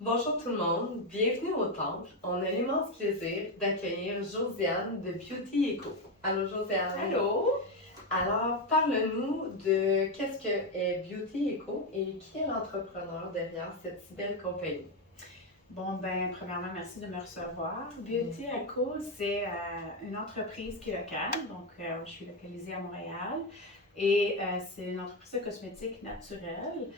Bonjour tout le monde, bienvenue au Temple. On a l'immense plaisir d'accueillir Josiane de Beauty Eco. Allô Josiane. Allô? Alors, parle-nous de qu'est-ce que est Beauty Eco et qui est l'entrepreneur derrière cette si belle compagnie. Premièrement, merci de me recevoir. Beauty Eco, c'est une entreprise qui est locale, donc je suis localisée à Montréal et c'est une entreprise de cosmétiques naturels,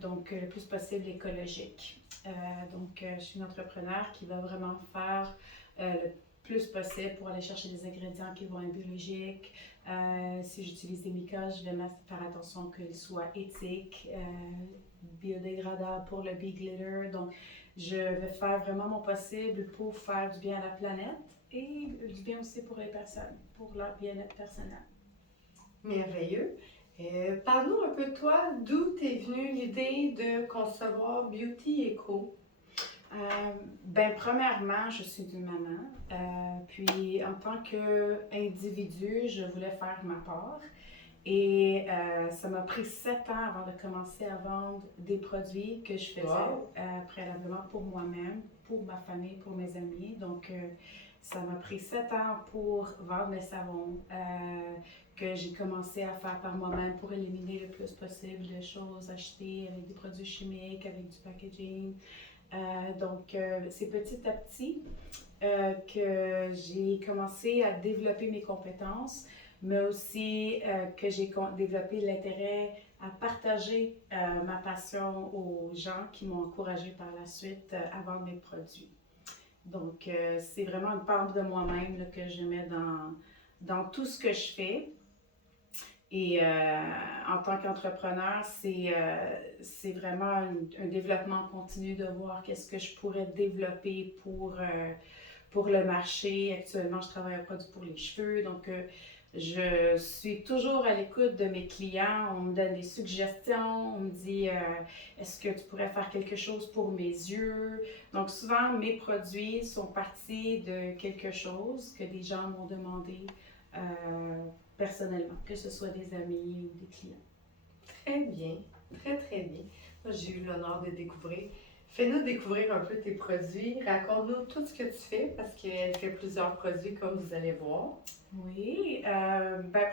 donc le plus possible écologique. Je suis une entrepreneur qui va vraiment faire le plus possible pour aller chercher des ingrédients qui vont être biologiques. Si j'utilise des micas, je vais faire attention qu'ils soient éthiques, biodégradables pour le Big Glitter. Donc, je vais faire vraiment mon possible pour faire du bien à la planète et du bien aussi pour les personnes, pour leur bien-être personnel. Merveilleux. Parle-nous un peu de toi, d'où t'es venue l'idée de concevoir Beauty Eco. Premièrement, je suis une maman. Puis, en tant qu'individu, je voulais faire ma part. Et ça m'a pris 7 ans avant de commencer à vendre des produits que je faisais préalablement pour moi-même, pour ma famille, pour mes amis. Donc, ça m'a pris 7 ans pour vendre mes savons que j'ai commencé à faire par moi-même pour éliminer le plus possible de choses achetées avec des produits chimiques, avec du packaging. C'est petit à petit que j'ai commencé à développer mes compétences, mais aussi que j'ai développé l'intérêt à partager ma passion aux gens qui m'ont encouragée par la suite à vendre mes produits. Donc, c'est vraiment une part de moi-même là, que je mets dans tout ce que je fais. Et en tant qu'entrepreneur, c'est vraiment un développement continu de voir qu'est-ce que je pourrais développer pour le marché. Actuellement, je travaille un produit pour les cheveux, donc je suis toujours à l'écoute de mes clients. On me donne des suggestions, on me dit est-ce que tu pourrais faire quelque chose pour mes yeux? Donc souvent, mes produits sont partis de quelque chose que des gens m'ont demandé personnellement, que ce soit des amis ou des clients. Très bien, très très bien. Moi, j'ai eu l'honneur de découvrir. Fais-nous découvrir un peu tes produits. Raconte-nous tout ce que tu fais parce qu'elle fait plusieurs produits comme vous allez voir. Oui,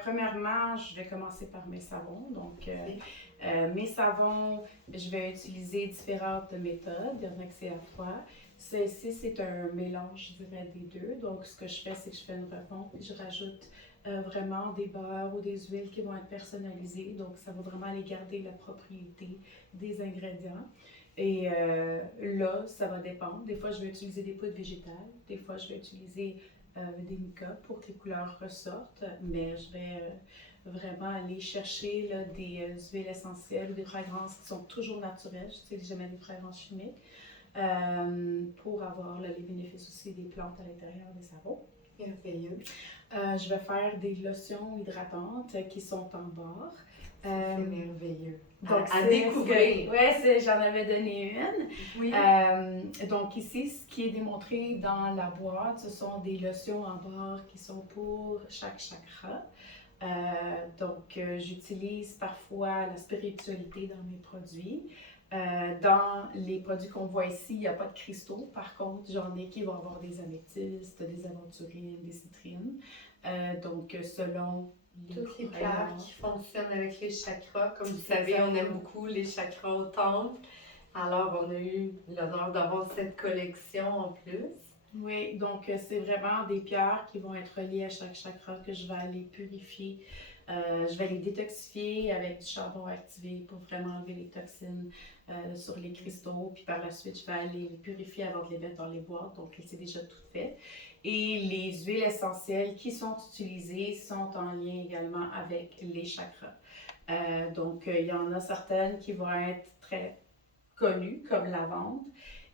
premièrement, je vais commencer par mes savons. Donc, mes savons, je vais utiliser différentes méthodes. Il y en a que c'est à froid. Ceci, c'est un mélange, je dirais, des deux. Donc, ce que je fais, c'est que je fais une refonte et je rajoute vraiment des beurres ou des huiles qui vont être personnalisées. Donc, ça va vraiment aller garder la propriété des ingrédients. Et là, ça va dépendre. Des fois, je vais utiliser des poudres végétales. Des fois, je vais utiliser des micas pour que les couleurs ressortent, mais je vais vraiment aller chercher là, des huiles essentielles ou des fragrances qui sont toujours naturelles. Je sais que jamais des fragrances chimiques pour avoir là, les bénéfices aussi des plantes à l'intérieur des savons. Merveilleux. Je vais faire des lotions hydratantes qui sont en barre. C'est merveilleux. Donc, à découvrir. Oui, j'en avais donné une. Oui. Donc, ici, ce qui est démontré dans la boîte, ce sont des lotions en barre qui sont pour chaque chakra. J'utilise parfois la spiritualité dans mes produits. Dans les produits qu'on voit ici, il n'y a pas de cristaux. Par contre, j'en ai qui vont avoir des améthystes, des aventurines, des citrines. Selon toutes les pierres qui fonctionnent avec les chakras. Comme vous savez, on aime beaucoup les chakras au temple. Alors, on a eu l'honneur d'avoir cette collection en plus. Oui, donc c'est vraiment des pierres qui vont être reliées à chaque chakra que je vais aller purifier. Je vais les détoxifier avec du charbon activé pour vraiment enlever les toxines sur les cristaux. Puis par la suite, je vais aller les purifier avant de les mettre dans les boîtes. Donc, c'est déjà tout fait. Et les huiles essentielles qui sont utilisées sont en lien également avec les chakras. Il y en a certaines qui vont être très connues, comme la lavande.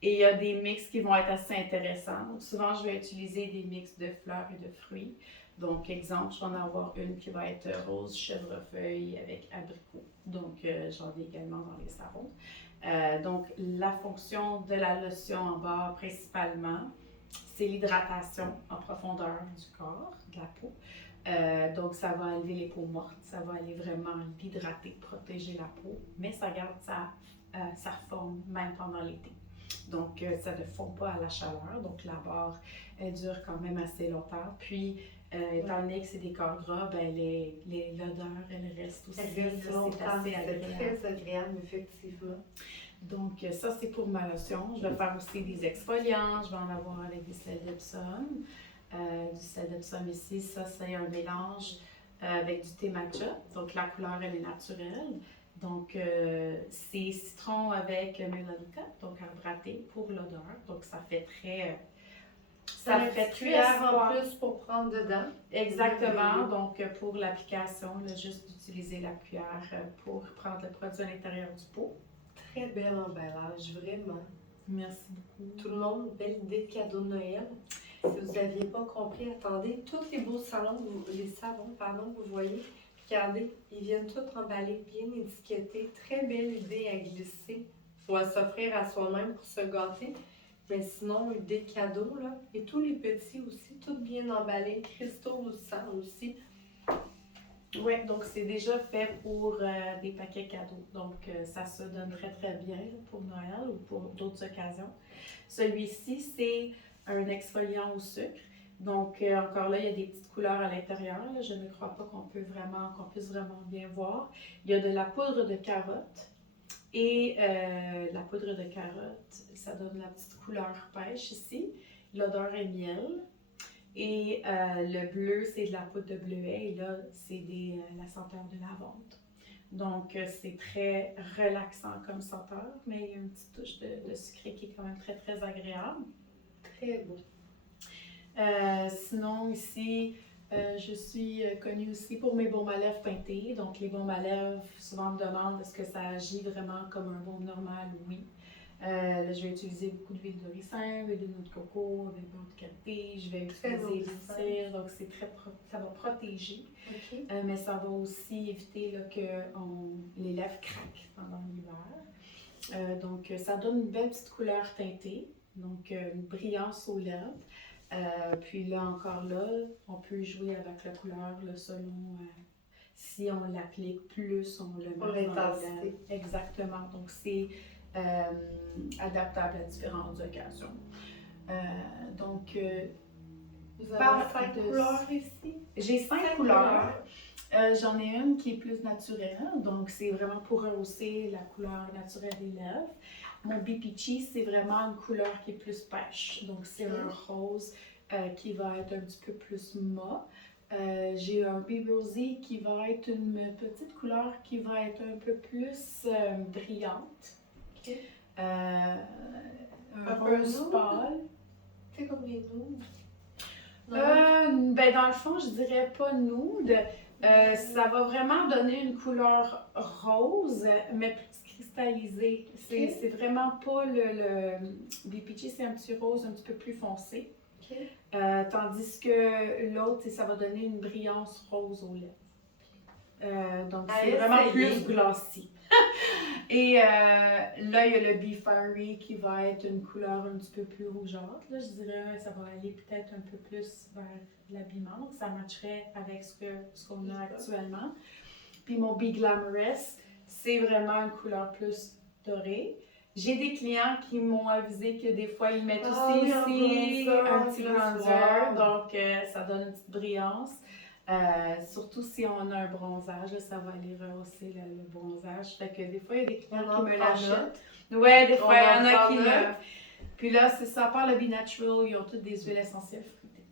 Et il y a des mix qui vont être assez intéressants. Donc, souvent, je vais utiliser des mix de fleurs et de fruits. Donc, exemple, je vais en avoir une qui va être rose chèvrefeuille avec abricot. Donc, j'en ai également dans les savons. La fonction de la lotion en barre, principalement, c'est l'hydratation en profondeur du corps, de la peau. Ça va enlever les peaux mortes, ça va aller vraiment l'hydrater, protéger la peau, mais ça garde sa sa forme, même pendant l'été. Donc, ça ne fond pas à la chaleur. Donc, la barre, elle dure quand même assez longtemps. Puis, étant donné que c'est des corps gras, ben, l'odeur, elle reste aussi. Elle reste là, longtemps, c'est assez c'est agréable. très agréable, effectivement. Donc, ça, c'est pour ma lotion. Je vais faire aussi des exfoliants. Je vais en avoir avec des sels d'Epsom. Du sel d'Epsom ici, ça, c'est un mélange avec du thé matcha. Donc, la couleur, elle est naturelle. Donc, c'est citron avec melaleuca, donc arbre à thé pour l'odeur. Donc, ça fait très... Ça fait cuillère en plus pour prendre dedans. Exactement. Donc, pour l'application, juste d'utiliser la cuillère pour prendre le produit à l'intérieur du pot. Très bel emballage, vraiment. Merci beaucoup. Tout le monde, belle idée de cadeau de Noël. Si vous n'aviez pas compris, attendez, tous les beaux les savons, vous voyez, regardez, ils viennent tous emballés, bien étiquetés. Très belle idée à glisser ou à s'offrir à soi-même pour se gâter. Mais sinon, idée de cadeau, là. Et tous les petits aussi, tout bien emballés, cristaux au sang aussi. Oui, donc c'est déjà fait pour des paquets cadeaux. Donc, ça se donne très bien là, pour Noël ou pour d'autres occasions. Celui-ci, c'est un exfoliant au sucre. Donc, encore là, il y a des petites couleurs à l'intérieur. Je ne crois pas qu'on puisse vraiment bien voir. Il y a de la poudre de carotte. Et la poudre de carotte, ça donne la petite couleur pêche ici. L'odeur est miel. Et le bleu, c'est de la poudre de bleuet. Et là, c'est la senteur de lavande. Donc, c'est très relaxant comme senteur, mais il y a une petite touche de sucré qui est quand même très agréable. Très beau. Sinon, ici, je suis connue aussi pour mes baumes à lèvres teintés. Donc, les baumes à lèvres, souvent on me demande est-ce que ça agit vraiment comme un baume normal? Oui. Là, je vais utiliser beaucoup d'huile de ricin, d'huile de noix de coco, avec beurre de karité. Je vais utiliser du cire, donc ça va protéger. Okay. Mais ça va aussi éviter là, que les lèvres craquent pendant l'hiver. Donc, ça donne une belle petite couleur teintée, donc une brillance aux lèvres. Puis là, encore là, on peut jouer avec la couleur là, selon si on l'applique plus, on le met dans l'intensité. Exactement. Donc, c'est adaptable à différentes occasions. Donc, vous avez 5 couleurs ici? J'ai 5 couleurs. J'en ai une qui est plus naturelle, donc c'est vraiment pour rehausser la couleur naturelle des lèvres. Mon Bipici, c'est vraiment une couleur qui est plus pêche, donc c'est un rose qui va être un petit peu plus mat. J'ai un Be Rosy qui va être une petite couleur qui va être un peu plus brillante. Okay. Un rose pâle. C'est comme les nudes? Ben dans le fond, je dirais pas nude. Ça va vraiment donner une couleur rose, mais plus cristallisée. C'est vraiment pas le Bipici, c'est un petit rose un petit peu plus foncé. Okay. Tandis que l'autre, ça va donner une brillance rose aux lèvres. Donc c'est vraiment plus glossy. Et là, il y a le Be Fiery qui va être une couleur un petit peu plus rougeâtre. Là, je dirais ça va aller peut-être un peu plus vers l'habillement. Ça matcherait avec ce qu'on a actuellement. Puis mon Be Glamorous, c'est vraiment une couleur plus dorée. J'ai des clients qui m'ont avisé que des fois, ils mettent aussi ici un petit bronzer. Donc, ça donne une petite brillance. Surtout si on a un bronzage, là, ça va aller rehausser le bronzage. Fait que des fois, il y a des clients qui me l'achètent. Ouais, des fois, il y en a qui me... Puis là, c'est ça, à part le Be Natural, ils ont toutes des huiles essentielles fruitées.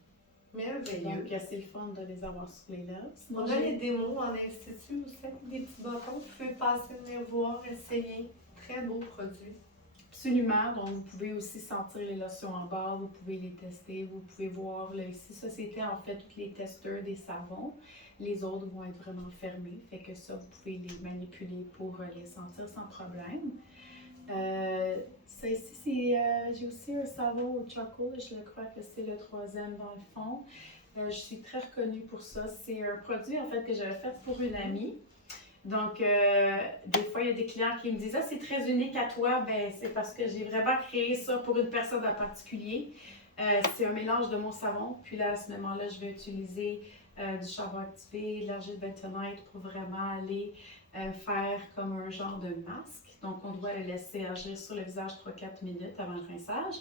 Merveilleux. Donc, c'est le fun de les avoir sur les lèvres. On a les démos en institut aussi, des petits bâtons. Vous pouvez passer, venir voir, essayer. Très beau produit. Absolument. Donc, vous pouvez aussi sentir les lotions en barre, vous pouvez les tester, vous pouvez voir là, ici. Ça, c'était en fait tous les testeurs des savons. Les autres vont être vraiment fermés. Fait que ça, vous pouvez les manipuler pour les sentir sans problème. Ça ici, j'ai aussi un savon au charcoal. Je crois que c'est le 3e dans le fond. Je suis très reconnue pour ça. C'est un produit en fait que j'avais fait pour une amie. Donc, des fois, il y a des clients qui me disent « Ah, c'est très unique à toi. » Ben, c'est parce que j'ai vraiment créé ça pour une personne en particulier. C'est un mélange de mon savon. Puis là, à ce moment-là, je vais utiliser du charbon activé, de l'argile bentonite pour vraiment aller faire comme un genre de masque. Donc, on doit le laisser agir sur le visage 3-4 minutes avant le rinçage.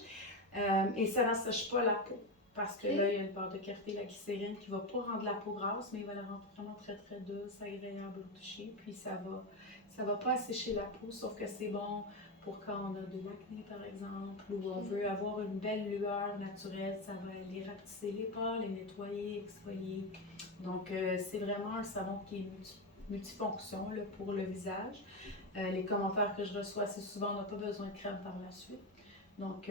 Et ça n'assèche pas la peau. Parce que là, il y a une barre de karité, la glycérine, qui ne va pas rendre la peau grasse, mais il va la rendre vraiment très, très douce, agréable au toucher. Puis ça va pas assécher la peau, sauf que c'est bon pour quand on a de l'acné, par exemple, ou on veut avoir une belle lueur naturelle. Ça va aller rapetisser les pores, les nettoyer, exfolier. Donc, c'est vraiment un savon qui est multifonction là, pour le visage. Les commentaires que je reçois, c'est souvent on n'a pas besoin de crème par la suite. Donc,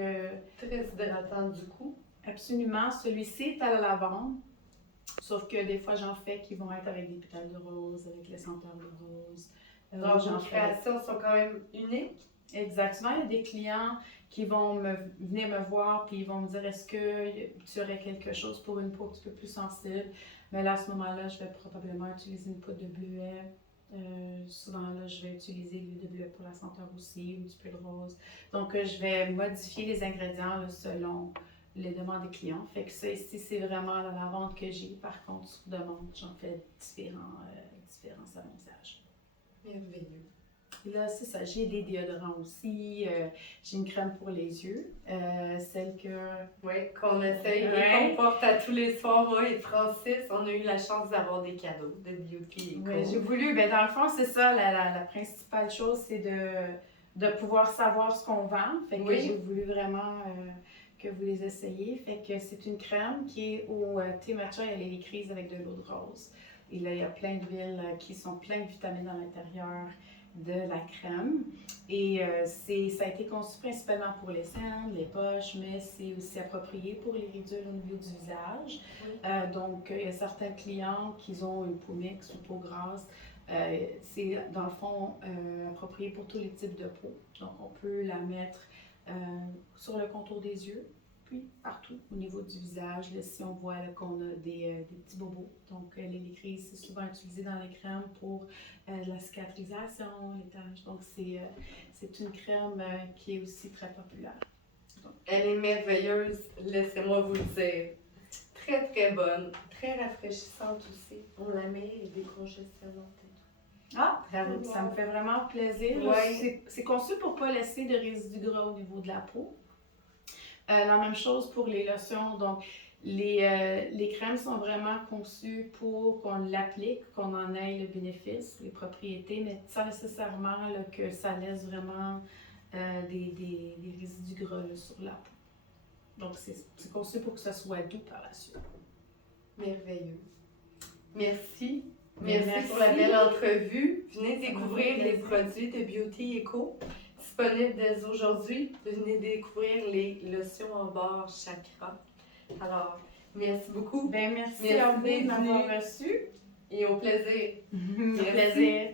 très hydratant du coup. Absolument. Celui-ci est à la lavande, sauf que des fois, j'en fais qui vont être avec des pétales de rose, avec les senteurs de rose. Donc, vos créations sont quand même uniques. Exactement. Il y a des clients qui vont venir me voir puis ils vont me dire est-ce que tu aurais quelque chose pour une peau un petit peu plus sensible? Mais là, à ce moment-là, je vais probablement utiliser une poudre de bleuet. Souvent, là, je vais utiliser l'huile de bleuet pour la senteur aussi, un petit peu de rose. Donc, je vais modifier les ingrédients là, selon les demandes des clients. Fait que ça ici, c'est vraiment la lavande que j'ai. Par contre, sur demande, j'en fais différents savons visage. Merveilleux. Et là, c'est ça. J'ai des déodorants aussi. J'ai une crème pour les yeux. Celle que... Oui, qu'on essaye et qu'on porte à tous les soirs. Moi et Francis, on a eu la chance d'avoir des cadeaux de Beauty Eco. Oui, j'ai voulu. Ben, dans le fond, c'est ça. La principale chose, c'est de pouvoir savoir ce qu'on vend. Fait que j'ai voulu vraiment... que vous les essayiez. Fait que c'est une crème qui est au thé matcha et à l'hélicryse avec de l'eau de rose. Et là, il y a plein d'huiles qui sont pleines de vitamines à l'intérieur de la crème. Et ça a été conçu principalement pour les cernes, les poches, mais c'est aussi approprié pour les ridules au niveau du visage. Oui. Donc, il y a certains clients qui ont une peau mixte ou peau grasse. C'est dans le fond approprié pour tous les types de peau. Donc, on peut la mettre sur le contour des yeux, puis partout au niveau du visage. Là, si on voit qu'on a des petits bobos, donc l'hélicryse, c'est souvent utilisé dans les crèmes pour la cicatrisation, les taches. Donc c'est une crème qui est aussi très populaire. Donc, elle est merveilleuse, laissez-moi vous le dire. Très très bonne, très rafraîchissante aussi. On la met décongestionnante. Ah, ça me fait vraiment plaisir. Ouais. C'est conçu pour ne pas laisser de résidus gras au niveau de la peau. La même chose pour les lotions. Donc, les crèmes sont vraiment conçues pour qu'on l'applique, qu'on en ait le bénéfice, les propriétés, mais sans nécessairement là, que ça laisse vraiment des résidus gras là, sur la peau. Donc, c'est conçu pour que ça soit doux par la suite. Merveilleux. Merci. Merci pour la belle entrevue. Venez découvrir les produits de Beauty Eco. Disponibles dès aujourd'hui. Venez découvrir les lotions en barre chakra. Alors, merci beaucoup. Merci à vous de m'avoir reçu. Et au plaisir. Au plaisir.